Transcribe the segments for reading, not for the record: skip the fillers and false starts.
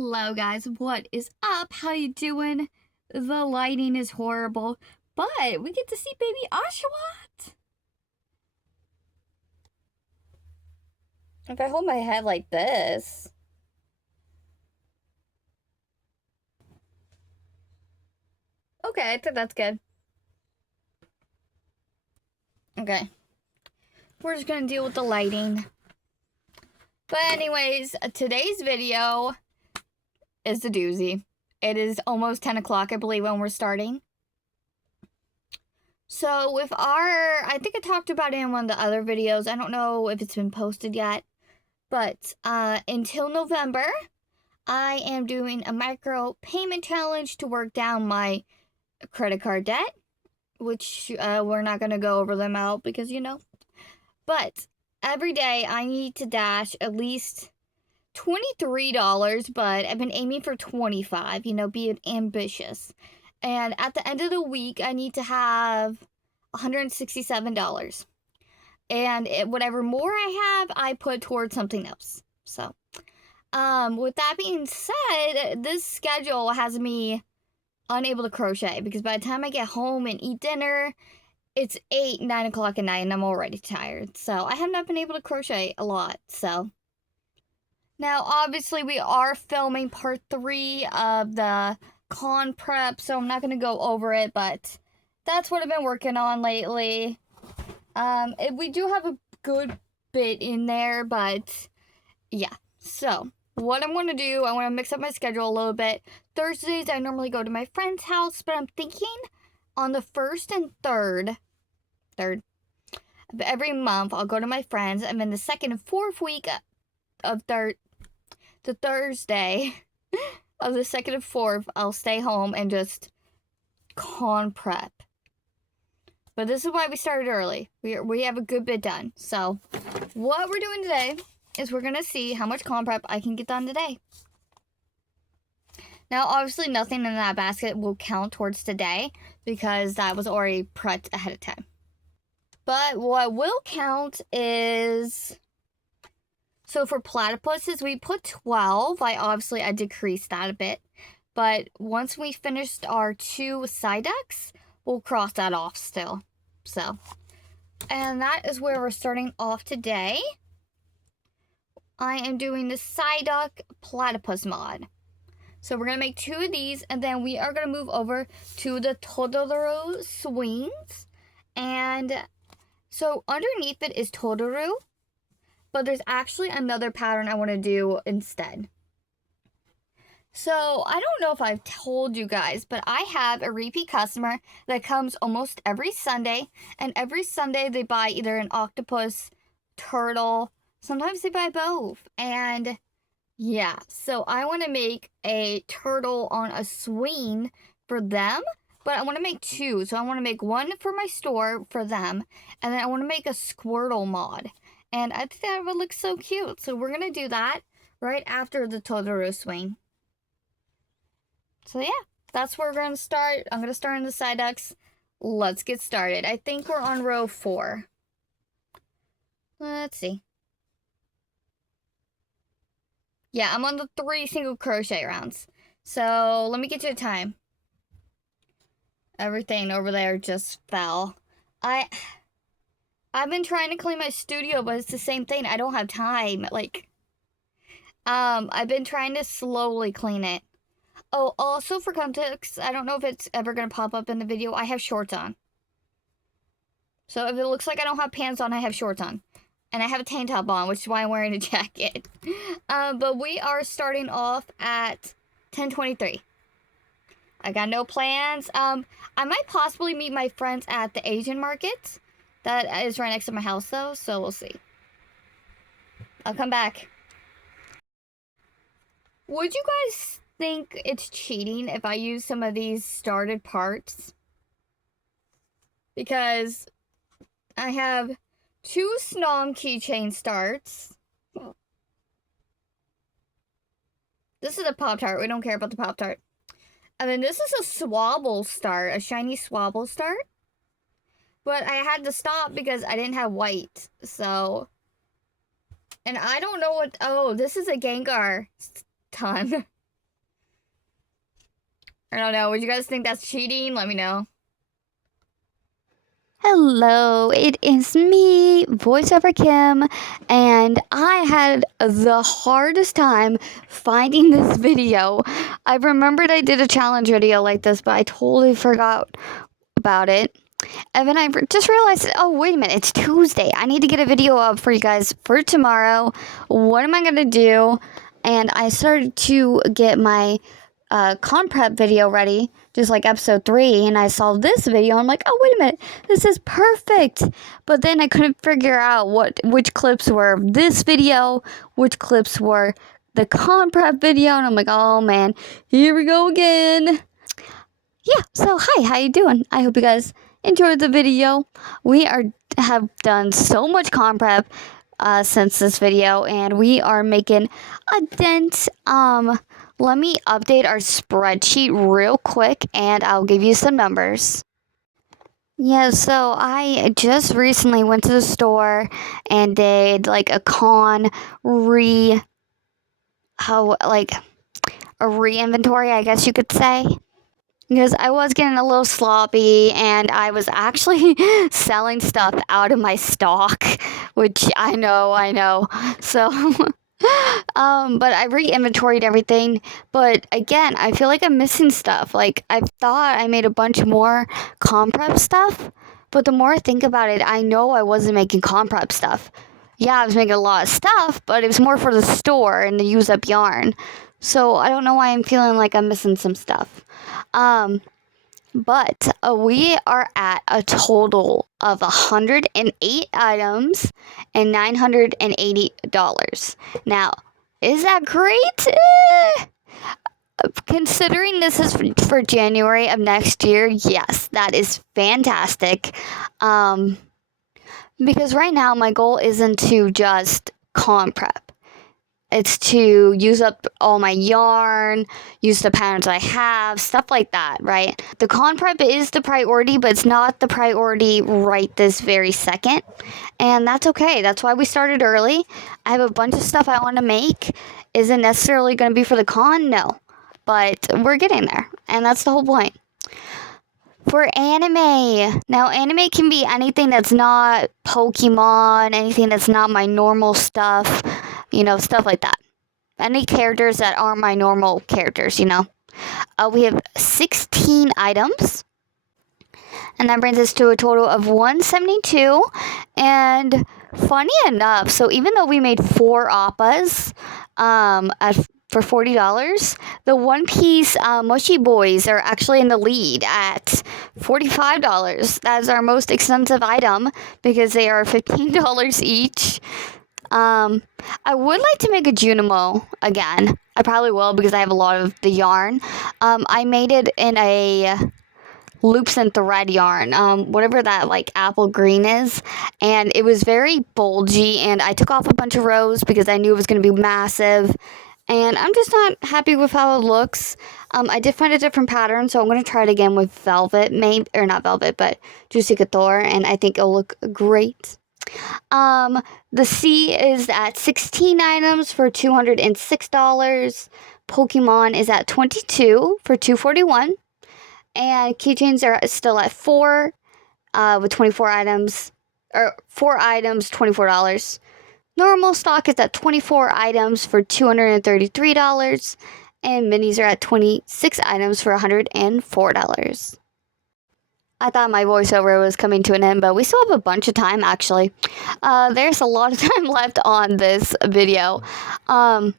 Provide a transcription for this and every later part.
Hello guys, what is up? How you doing? The lighting is horrible, but we get to see baby Oshawott. If I hold my head like this. Okay, I think that's good. Okay. We're just gonna deal with the lighting. But anyways, today's video is a doozy. It is almost 10 o'clock, I believe, when we're starting. So with I think I talked about it in one of the other videos. I don't know if it's been posted yet. But until November, I am doing a micro payment challenge to work down my credit card debt. Which we're not going to go over them out because, you know. But every day I need to dash at least $23, but I've been aiming for $25, you know, being ambitious. And at the end of the week, I need to have $167. And whatever more I have, I put towards something else. So, with that being said, this schedule has me unable to crochet because by the time I get home and eat dinner, it's 8, 9 o'clock at night and I'm already tired. So, I have not been able to crochet a lot. So, now obviously we are filming part 3 of the con prep, so I'm not going to go over it, but that's what I've been working on lately. We do have a good bit in there, but yeah. So, what I'm going to do, I want to mix up my schedule a little bit. Thursdays, I normally go to my friend's house, but I'm thinking on the 1st and 3rd of every month, I'll go to my friends, and then the 2nd and 4th week of the Thursday of the 2nd and 4th, I'll stay home and just con prep. But this is why we started early. We have a good bit done. So, what we're doing today is we're going to see how much con prep I can get done today. Now, obviously, nothing in that basket will count towards today because that was already prepped ahead of time. But what will count is... So, for platypuses, we put 12. I decreased that a bit. But once we finished our 2 Psyducks, we'll cross that off still. So, and that is where we're starting off today. I am doing the Psyduck Platypus mod. So we're going to make 2 of these, and then we are going to move over to the Totoro swings. And so underneath it is Totoro, but there's actually another pattern I want to do instead. So, I don't know if I've told you guys, but I have a repeat customer that comes almost every Sunday. And every Sunday they buy either an octopus, turtle, sometimes they buy both. And yeah, so I want to make a turtle on a swing for them. But I want to make 2. So I want to make one for my store for them. And then I want to make a Squirtle mod. And I think that would look so cute. So we're going to do that right after the Totoro swing. So yeah, that's where we're going to start. I'm going to start in the Psyducks. Let's get started. I think we're on row 4. Let's see. Yeah, I'm on the 3 single crochet rounds. So let me get you a time. Everything over there just fell. I've been trying to clean my studio, but it's the same thing. I don't have time. Like, I've been trying to slowly clean it. Oh, also for context, I don't know if it's ever going to pop up in the video. I have shorts on. So if it looks like I don't have pants on, I have shorts on. And I have a tank top on, which is why I'm wearing a jacket. But we are starting off at 10:23. I got no plans. I might possibly meet my friends at the Asian market. That is right next to my house, though, so we'll see. I'll come back. Would you guys think it's cheating if I use some of these started parts? Because I have 2 Snom keychain starts. This is a Pop-Tart. We don't care about the Pop-Tart. And then this is a Swabble start, a shiny Swabble start. But I had to stop because I didn't have white. So, and I don't know what, oh, this is a Gengar ton. I don't know. Would you guys think that's cheating? Let me know. Hello, it is me, VoiceOver Kim, and I had the hardest time finding this video. I remembered I did a challenge video like this, but I totally forgot about it. And then I just realized, oh, wait a minute, it's Tuesday. I need to get a video up for you guys for tomorrow. What am I going to do? And I started to get my con prep video ready, just like episode 3, and I saw this video. I'm like, oh, wait a minute, this is perfect. But then I couldn't figure out which clips were this video, which clips were the con prep video, and I'm like, oh man, here we go again. Yeah, so hi, how you doing? I hope you guys enjoyed the video. We have done so much con prep since this video, and we are making a dent. Let me update our spreadsheet real quick, and I'll give you some numbers. Yeah, so I just recently went to the store and did like a re-inventory, I guess you could say. Because I was getting a little sloppy, and I was actually selling stuff out of my stock, which I know. So, but I re-inventoried everything. But again, I feel like I'm missing stuff. Like, I thought I made a bunch more con prep stuff, but the more I think about it, I know I wasn't making con prep stuff. Yeah, I was making a lot of stuff, but it was more for the store and the use up yarn. So I don't know why I'm feeling like I'm missing some stuff. But we are at a total of 108 items and $980. Now, is that great? Considering this is for January of next year, yes, that is fantastic. Because right now my goal isn't to just con prep. It's to use up all my yarn, use the patterns I have, stuff like that, right? The con prep is the priority, but it's not the priority right this very second. And that's okay. That's why we started early. I have a bunch of stuff I want to make. Is it necessarily going to be for the con? No. But we're getting there. And that's the whole point. For anime. Now, anime can be anything that's not Pokemon, anything that's not my normal stuff. Stuff like that. Any characters that aren't my normal characters, We have 16 items. And that brings us to a total of 172. And funny enough, so even though we made 4 appas for $40, the One Piece Mushy Boys are actually in the lead at $45. That is our most expensive item because they are $15 each. I would like to make a Junimo again. I probably will because I have a lot of the yarn. I made it in a loops and thread yarn, whatever that like apple green is, and it was very bulgy, and I took off a bunch of rows because I knew it was going to be massive, and I'm just not happy with how it looks. I did find a different pattern, so I'm going to try it again with velvet, or not velvet, but Juicy Couture, and I think it'll look great. The C is at 16 items for $206. Pokemon is at 22 for $241. And keychains are still at 4 with 24 items, or 4 items, $24. Normal stock is at 24 items for $233. And minis are at 26 items for $104. I thought my voiceover was coming to an end, but we still have a bunch of time, actually. There's a lot of time left on this video. I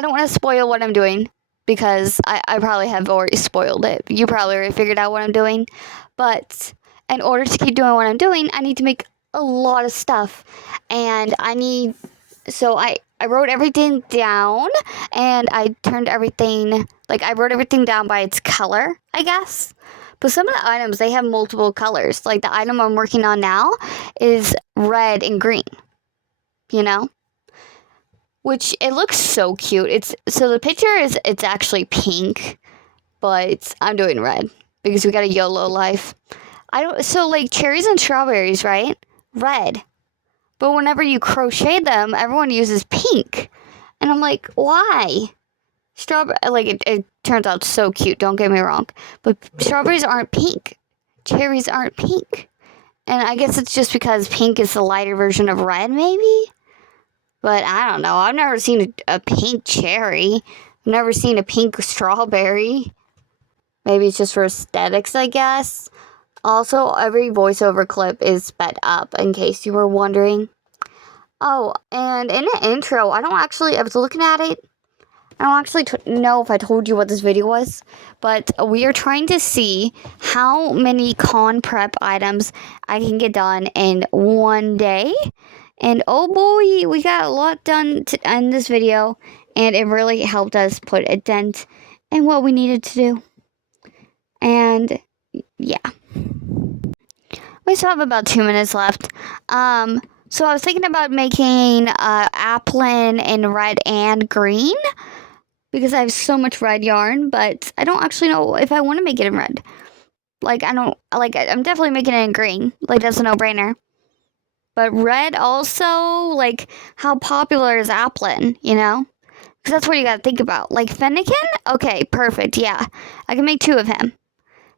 don't want to spoil what I'm doing, because I probably have already spoiled it. You probably already figured out what I'm doing. But in order to keep doing what I'm doing, I need to make a lot of stuff. And so I wrote everything down, and I turned everything, I wrote everything down by its color, I guess. But some of the items, they have multiple colors. Like the item I'm working on now is red and green, Which, it looks so cute. So the picture it's actually pink, but I'm doing red because we got a YOLO life. So like cherries and strawberries, right? Red. But whenever you crochet them, everyone uses pink. And I'm like, why? strawberry, like it turns out so cute, don't get me wrong, but strawberries aren't pink, cherries aren't pink, and I guess it's just because pink is the lighter version of red, maybe. But I don't know, I've never seen a pink cherry. I've never seen a pink strawberry. Maybe it's just for aesthetics, I guess. Also, every voiceover clip is sped up, in case you were wondering. Oh, and in the intro, I was looking at it. I don't actually know if I told you what this video was, but we are trying to see how many con prep items I can get done in one day. And oh boy, we got a lot done in this video, and it really helped us put a dent in what we needed to do. And yeah. We still have about 2 minutes left. So I was thinking about making Applin in red and green, because I have so much red yarn, but I don't actually know if I want to make it in red. I'm definitely making it in green. Like, that's a no-brainer. But red also, like, how popular is Applin, you know? Because that's what you gotta think about. Like, Fennekin? Okay, perfect, yeah. I can make 2 of him.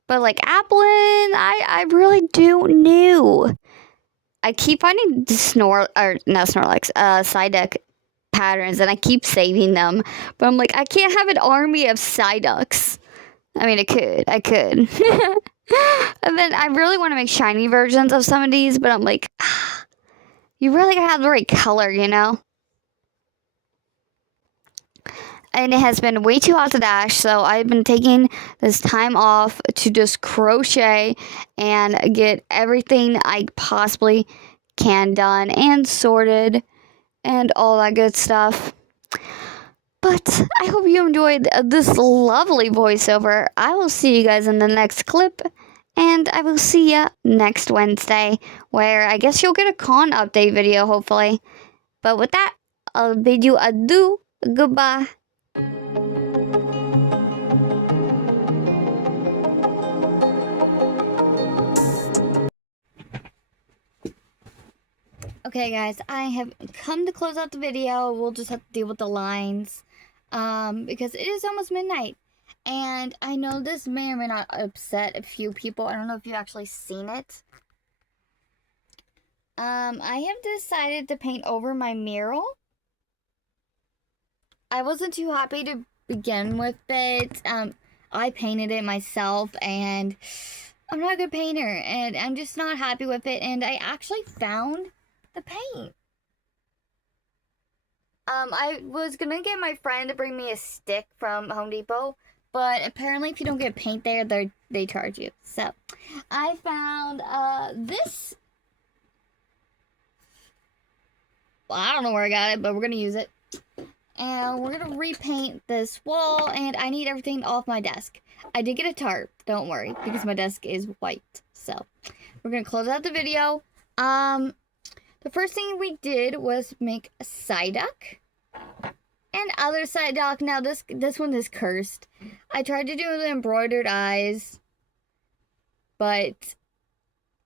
But, like, Applin, I really don't know. I keep finding Psyduck patterns, and I keep saving them, but I'm like, I can't have an army of Psyducks. I mean, I could. And then I really want to make shiny versions of some of these, but I'm like, you really gotta have the right color, you know? And it has been way too hot to dash, so I've been taking this time off to just crochet and get everything I possibly can done and sorted and all that good stuff. But I hope you enjoyed this lovely voiceover. I will see you guys in the next clip, and I will see you next Wednesday, where I guess you'll get a con update video, hopefully. But with that, I'll bid you adieu. Goodbye. Okay, guys, I have come to close out the video. We'll just have to deal with the lines, because it is almost midnight. And I know this may or may not upset a few people. I don't know if you've actually seen it. I have decided to paint over my mural. I wasn't too happy to begin with it. I painted it myself, and I'm not a good painter, and I'm just not happy with it. And I actually found the paint. I was gonna get my friend to bring me a stick from Home Depot, but apparently if you don't get paint there, they charge you. So I found this. Well, I don't know where I got it, but we're gonna use it. And we're gonna repaint this wall, and I need everything off my desk. I did get a tarp, don't worry, because my desk is white. So we're gonna close out the video. The first thing we did was make a Psyduck and other Psyduck. Now this one is cursed. I tried to do the embroidered eyes, but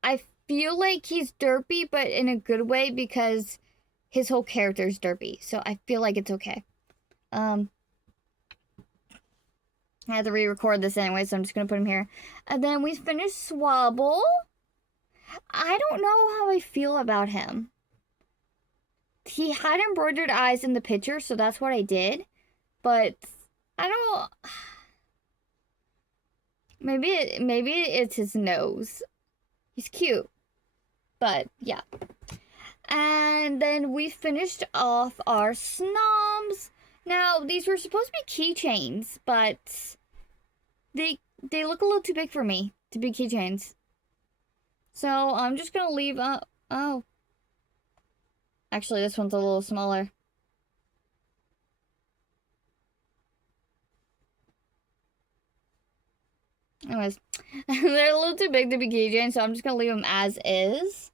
I feel like he's derpy, but in a good way, because his whole character is derpy. So I feel like it's okay. I had to re-record this anyway, so I'm just gonna put him here. And then we finished Swabble. I don't know how I feel about him. He had embroidered eyes in the picture, so that's what I did. But I don't. Maybe it's his nose. He's cute, but yeah. And then we finished off our snoms. Now these were supposed to be keychains, but they look a little too big for me to be keychains. So I'm just gonna leave. Oh, actually, this one's a little smaller. Anyways, they're a little too big to be keychains, so I'm just gonna leave them as is.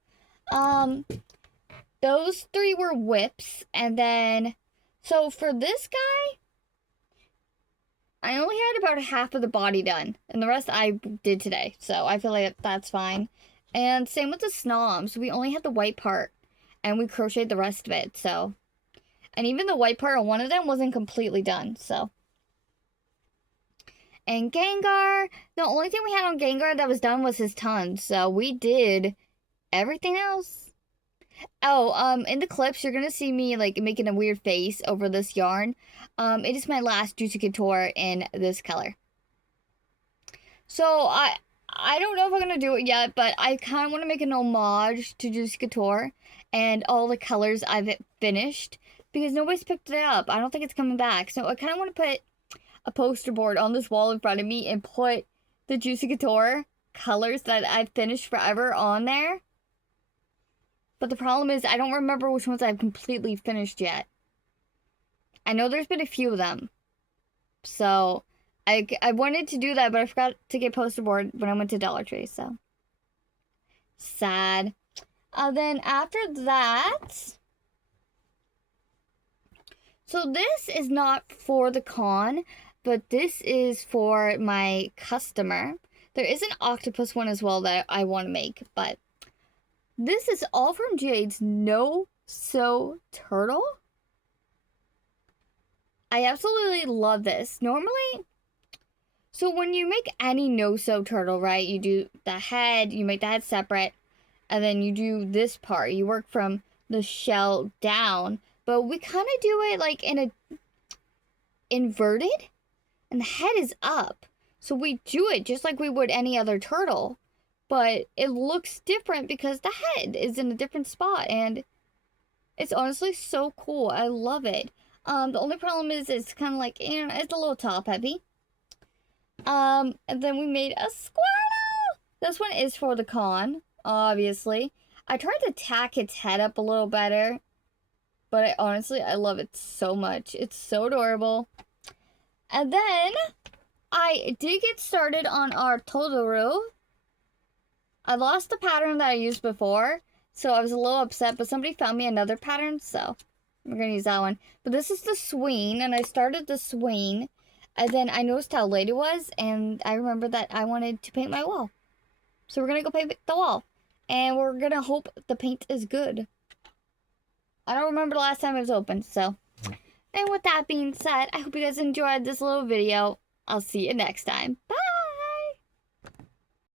Those 3 were whips, and then, so for this guy, I only had about half of the body done, and the rest I did today, so I feel like that's fine. And same with the snoms, we only had the white part, and we crocheted the rest of it, so. And even the white part on one of them wasn't completely done, so. And Gengar, the only thing we had on Gengar that was done was his tongue. So we did everything else. Oh, in the clips, you're gonna see me like making a weird face over this yarn. It is my last Juicy Couture in this color. So I don't know if I'm gonna do it yet, but I kind of want to make an homage to Juicy Couture and all the colors I've finished because nobody's picked it up. I don't think it's coming back. So I kind of want to put a poster board on this wall in front of me and put the Juicy Couture colors that I've finished forever on there. But the problem is I don't remember which ones I've completely finished yet. I know there's been a few of them. So I wanted to do that, but I forgot to get poster board when I went to Dollar Tree, so sad. Then after that, so this is not for the con, but this is for my customer. There is an octopus one as well that I want to make, but this is all from Jade's No Sew Turtle. I absolutely love this. Normally, so when you make any no-sew turtle, right, you do the head, you make the head separate, and then you do this part. You work from the shell down, but we kind of do it like in a inverted, and the head is up. So we do it just like we would any other turtle, but it looks different because the head is in a different spot, and it's honestly so cool. I love it. The only problem is it's kind of like, it's a little top heavy. And then we made a Squirtle! This one is for the con, obviously. I tried to tack its head up a little better, but honestly, I love it so much. It's so adorable. And then, I did get started on our Totoro. I lost the pattern that I used before, so I was a little upset, but somebody found me another pattern, so we're gonna use that one. But this is the Swing, and I started the Swing. And then I noticed how late it was, and I remembered that I wanted to paint my wall. So we're going to go paint the wall. And we're going to hope the paint is good. I don't remember the last time it was open, so. And with that being said, I hope you guys enjoyed this little video. I'll see you next time.